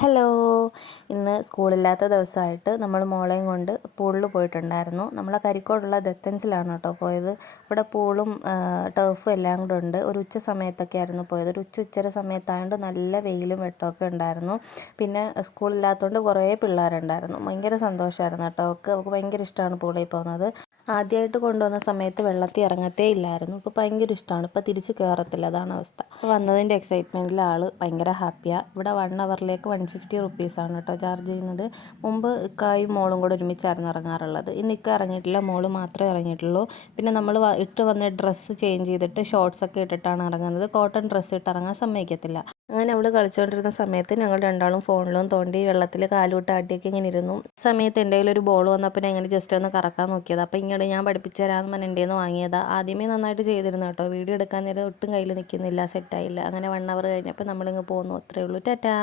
Hello. ഇന്ന് സ്കൂളില്ലാത്ത ദിവസമായിട്ട് നമ്മൾ മോളെയും കൊണ്ട് പൂളിൽ പോയിട്ടുണ്ടായിരുന്നു. നമ്മളെ കരിക്കോടുള്ള ദത്തൻസിലാണ് കേട്ടോ പോയത്. ഇവിടെ പൂളും ടർഫും എല്ലാം കൂടെ ഉണ്ട്. ഒരു ഉച്ച സമയത്തൊക്കെ ആയിരുന്നു പോയത്. ഒരു ഉച്ചര സമയത്തായതുകൊണ്ട് നല്ല വെയിലും വെട്ടമൊക്കെ ഉണ്ടായിരുന്നു. പിന്നെ സ്കൂളില്ലാത്തതുകൊണ്ട് കുറേ പിള്ളേരുണ്ടായിരുന്നു. ഭയങ്കര സന്തോഷമായിരുന്നു കേട്ടോ. അവൾക്ക് ഭയങ്കര ഇഷ്ടമാണ് പൂളിൽ പോകുന്നത്. ആദ്യമായിട്ട് കൊണ്ടുവന്ന സമയത്ത് വെള്ളത്തിൽ ഇറങ്ങത്തേ ഇല്ലായിരുന്നു. ഇപ്പോൾ ഭയങ്കര ഇഷ്ടമാണ്. ഇപ്പോൾ തിരിച്ച് കയറത്തില്ല, അതാണ് അവസ്ഥ. അപ്പോൾ വന്നതിൻ്റെ എക്സൈറ്റ്മെൻറ്റിൽ ആൾ ഭയങ്കര ഹാപ്പിയാണ്. ഇവിടെ 1 അവറിലേക്ക് 150 റുപ്പീസാണ് കേട്ടോ ചാർജ് ചെയ്യുന്നത്. മുമ്പ് ഇക്കായും മോളും കൂടെ ഒരുമിച്ചായിരുന്നു ഇറങ്ങാറുള്ളത്. ഇന്ന് ഇക്ക ഇറങ്ങിയിട്ടില്ല, മോള് മാത്രമേ ഇറങ്ങിയിട്ടുള്ളൂ. പിന്നെ നമ്മൾ ഇട്ട് വന്ന ഡ്രസ്സ് ചേഞ്ച് ചെയ്തിട്ട് ഷോർട്സൊക്കെ ഇട്ടിട്ടാണ് ഇറങ്ങുന്നത്. കോട്ടൺ ഡ്രസ്സ് ഇട്ട് ഇറങ്ങാൻ സമ്മതിക്കത്തില്ല. അങ്ങനെ അവൾ കളിച്ചുകൊണ്ടിരുന്ന സമയത്ത് ഞങ്ങൾ രണ്ടാളും ഫോണിലും തോണ്ടി വെള്ളത്തിൽ കാലുവിട്ട് ആട്ടിയൊക്കെ ഇങ്ങനെ ഇരുന്നു. സമയത്ത് എൻ്റെ കയ്യിൽ ഒരു ബോൾ വന്നപ്പോൾ ഞാൻ ഇങ്ങനെ ജസ്റ്റ് ഒന്ന് കറക്കാൻ നോക്കിയത്. അപ്പോൾ ഇങ്ങോട്ട് ഞാൻ പഠിപ്പിച്ചു തരാമെന്ന് പറഞ്ഞ് എൻ്റെ നിന്ന് വാങ്ങിയതാണ്. ആദ്യമേ നന്നായിട്ട് ചെയ്തിരുന്നു കേട്ടോ. വീഡിയോ എടുക്കാൻ നേരം ഒട്ടും കയ്യിൽ നിൽക്കുന്നില്ല, സെറ്റായില്ല. അങ്ങനെ 1 അവർ കഴിഞ്ഞപ്പോൾ നമ്മളിങ്ങ് പോന്നു. അത്രയേ ഉള്ളൂ. ടാറ്റാ.